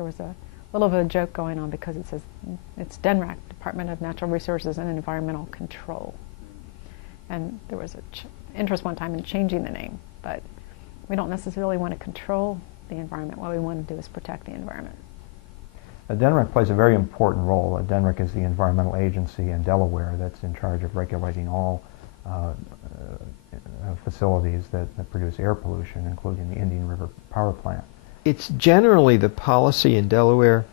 There was a little bit of a joke going on because it says it's DNRAC, Department of Natural Resources and Environmental Control. And there was interest one time in changing the name, but we don't necessarily want to control the environment. What we want to do is protect the environment. DNRAC plays a very important role. DNRAC is the environmental agency in Delaware that's in charge of regulating all facilities that produce air pollution, including the Indian River Power Plant. It's generally the policy in Delaware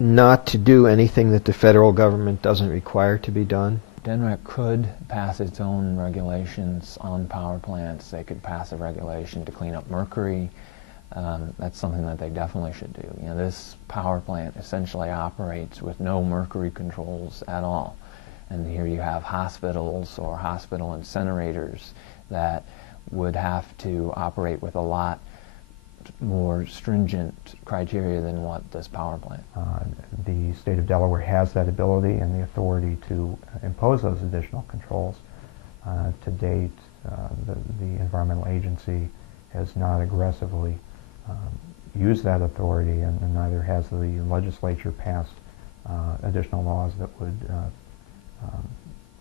not to do anything that the federal government doesn't require to be done. DNRAC could pass its own regulations on power plants. They could pass a regulation to clean up mercury. That's something that they definitely should do. You know, this power plant essentially operates with no mercury controls at all. And here you have hospitals or hospital incinerators that would have to operate with a lot more stringent criteria than what this power plant. The state of Delaware has that ability and the authority to impose those additional controls. To date, the environmental agency has not aggressively used that authority, and neither has the legislature passed additional laws that would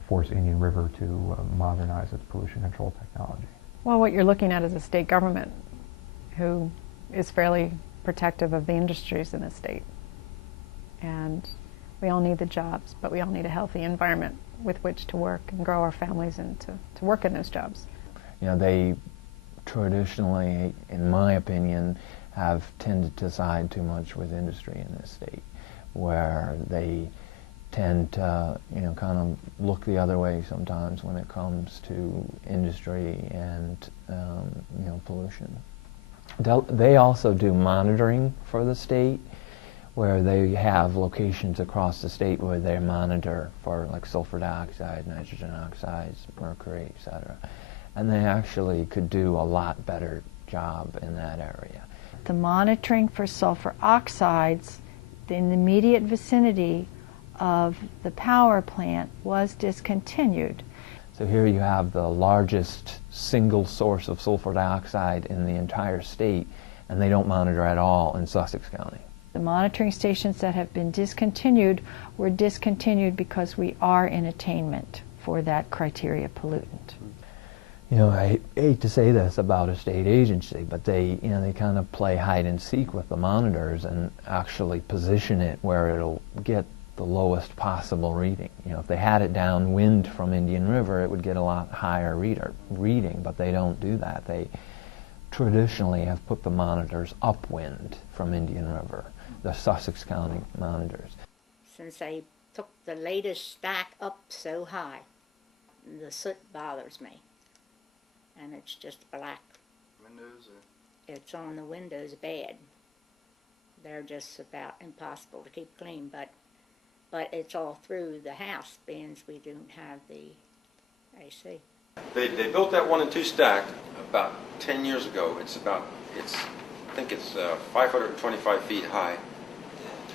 force Indian River to modernize its pollution control technology. Well, what you're looking at is a state government who is fairly protective of the industries in the state. And we all need the jobs, but we all need a healthy environment with which to work and grow our families and to work in those jobs. You know, they traditionally, in my opinion, have tended to side too much with industry in this state, where they tend to, you know, kind of look the other way sometimes when it comes to industry and, you know, pollution. They also do monitoring for the state, where they have locations across the state where they monitor for like sulfur dioxide, nitrogen oxides, mercury, etc. And they actually could do a lot better job in that area. The monitoring for sulfur oxides in the immediate vicinity of the power plant was discontinued. So here you have the largest single source of sulfur dioxide in the entire state, and they don't monitor at all in Sussex County. The monitoring stations that have been discontinued were discontinued because we are in attainment for that criteria pollutant. You know, I hate to say this about a state agency, but they kind of play hide and seek with the monitors and actually position it where it'll get the lowest possible reading. You know, if they had it downwind from Indian River, it would get a lot higher reading, but they don't do that. They traditionally have put the monitors upwind from Indian River, the Sussex County monitors. Since they took the latest stack up so high, the soot bothers me. And it's just black. Windows? It's on the windows bad. They're just about impossible to keep clean, but it's all through the house, being we don't have the AC. They built that 1 and 2 stack about 10 years ago. I think it's 525 feet high.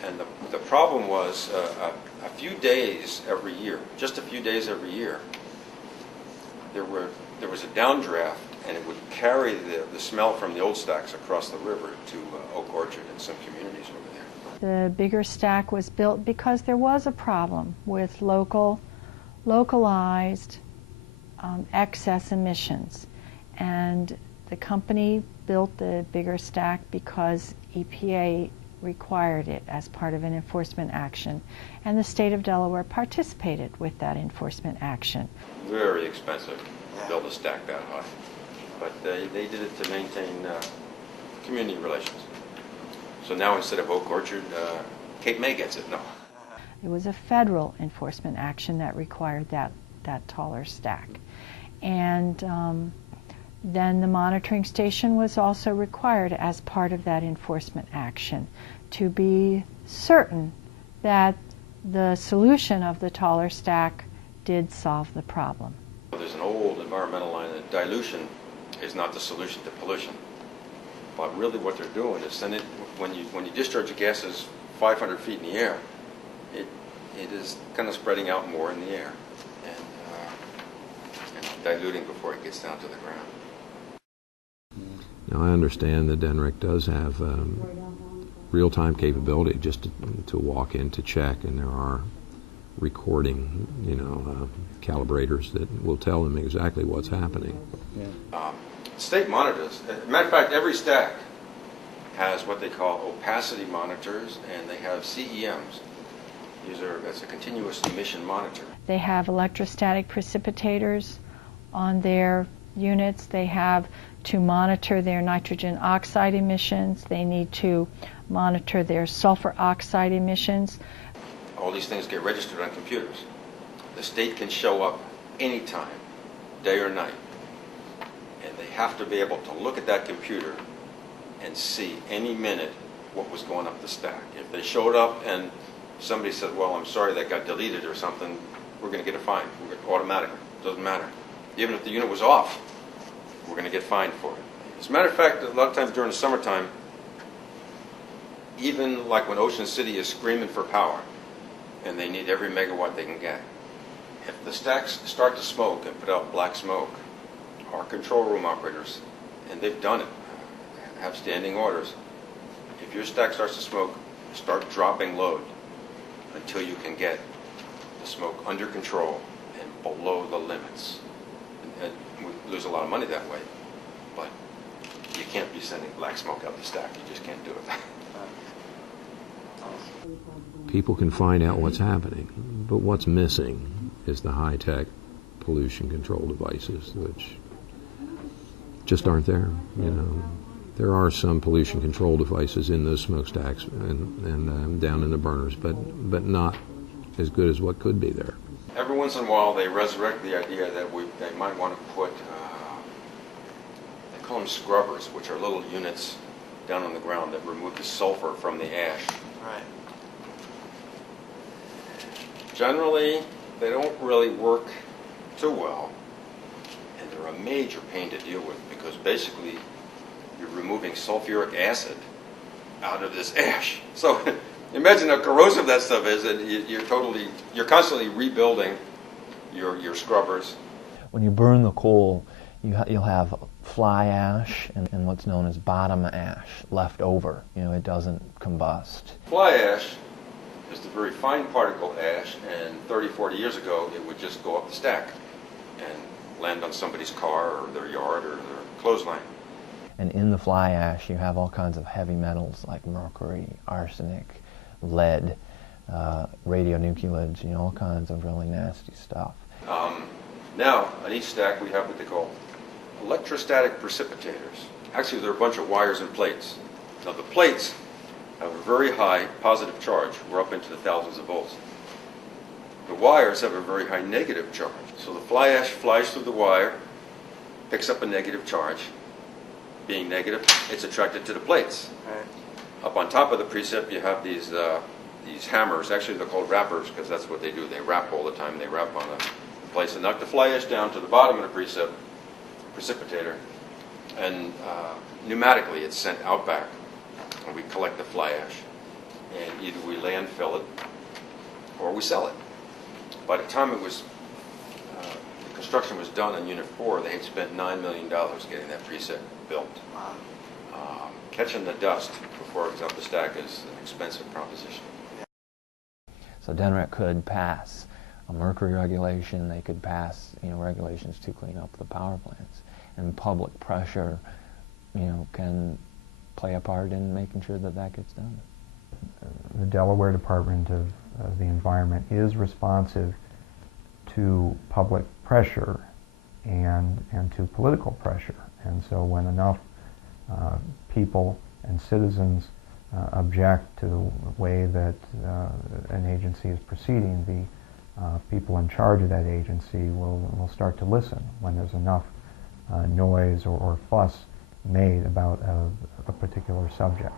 And the problem was a few days every year, just a few days every year, there was a downdraft, and it would carry the smell from the old stacks across the river to Oak Orchard and some communities over there. The bigger stack was built because there was a problem with localized excess emissions, and the company built the bigger stack because EPA required it as part of an enforcement action, and the state of Delaware participated with that enforcement action. Very expensive to build a stack that high, but they did it to maintain community relations. So now instead of Oak Orchard, Cape May gets it. No. It was a federal enforcement action that required that taller stack. And then the monitoring station was also required as part of that enforcement action to be certain that the solution of the taller stack did solve the problem. There's an old environmental line that dilution is not the solution to pollution. But really what they're doing is when you discharge the gases 500 feet in the air, it is kind of spreading out more in the air and diluting before it gets down to the ground. Now I understand that DNRAC does have real-time capability just to walk in to check, and there are recording, calibrators that will tell them exactly what's happening. Yeah. State monitors. Matter of fact, every stack has what they call opacity monitors, and they have CEMs. That's a continuous emission monitor. They have electrostatic precipitators on their units. They have to monitor their nitrogen oxide emissions. They need to monitor their sulfur oxide emissions. All these things get registered on computers. The state can show up anytime, day or night, and they have to be able to look at that computer and see any minute what was going up the stack. If they showed up and somebody said, well, I'm sorry, that got deleted or something, we're going to get a fine. Automatically. Doesn't matter. Even if the unit was off, we're going to get fined for it. As a matter of fact, a lot of times during the summertime, even like when Ocean City is screaming for power and they need every megawatt they can get, if the stacks start to smoke and put out black smoke, our control room operators, and they've done it, have standing orders. If your stack starts to smoke, start dropping load until you can get the smoke under control and below the limits. And we lose a lot of money that way, but you can't be sending black smoke out the stack. You just can't do it. People can find out what's happening, but what's missing is the high-tech pollution control devices, which just aren't there. There are some pollution control devices in those smokestacks and down in the burners, but not as good as what could be there. Every once in a while, they resurrect the idea that they might want to put, they call them scrubbers, which are little units down on the ground that remove the sulfur from the ash. Right. Generally, they don't really work too well, and they're a major pain to deal with because basically you're removing sulfuric acid out of this ash. So imagine how corrosive that stuff is, and you're constantly rebuilding your scrubbers. When you burn the coal, you'll have fly ash and what's known as bottom ash left over. It doesn't combust. Fly ash is the very fine particle ash, and 30, 40 years ago, it would just go up the stack and land on somebody's car or their yard or their clothesline. And in the fly ash, you have all kinds of heavy metals like mercury, arsenic, lead, radionuclides, all kinds of really nasty stuff. Now, on each stack, we have what they call electrostatic precipitators. Actually, they're a bunch of wires and plates. Now, the plates have a very high positive charge. We're up into the thousands of volts. The wires have a very high negative charge. So the fly ash flies through the wire, picks up a negative charge. Being negative, it's attracted to the plates. Right. Up on top of the precip, you have these hammers. Actually, they're called wrappers because that's what they do. They wrap all the time. They wrap on a place and knock the fly ash down to the bottom of the precipitator, and pneumatically it's sent out back, and we collect the fly ash, and either we landfill it or we sell it. By the time the construction was done on Unit 4, they had spent $9 million getting that precip built. Catching the dust before it goes up the stack is an expensive proposition. So DNREC could pass a mercury regulation. They could pass regulations to clean up the power plants, and public pressure can play a part in making sure that gets done. The Delaware Department of the Environment is responsive to public pressure and to political pressure. And so when enough people and citizens object to the way that an agency is proceeding, the people in charge of that agency will start to listen when there's enough noise or fuss made about a particular subject.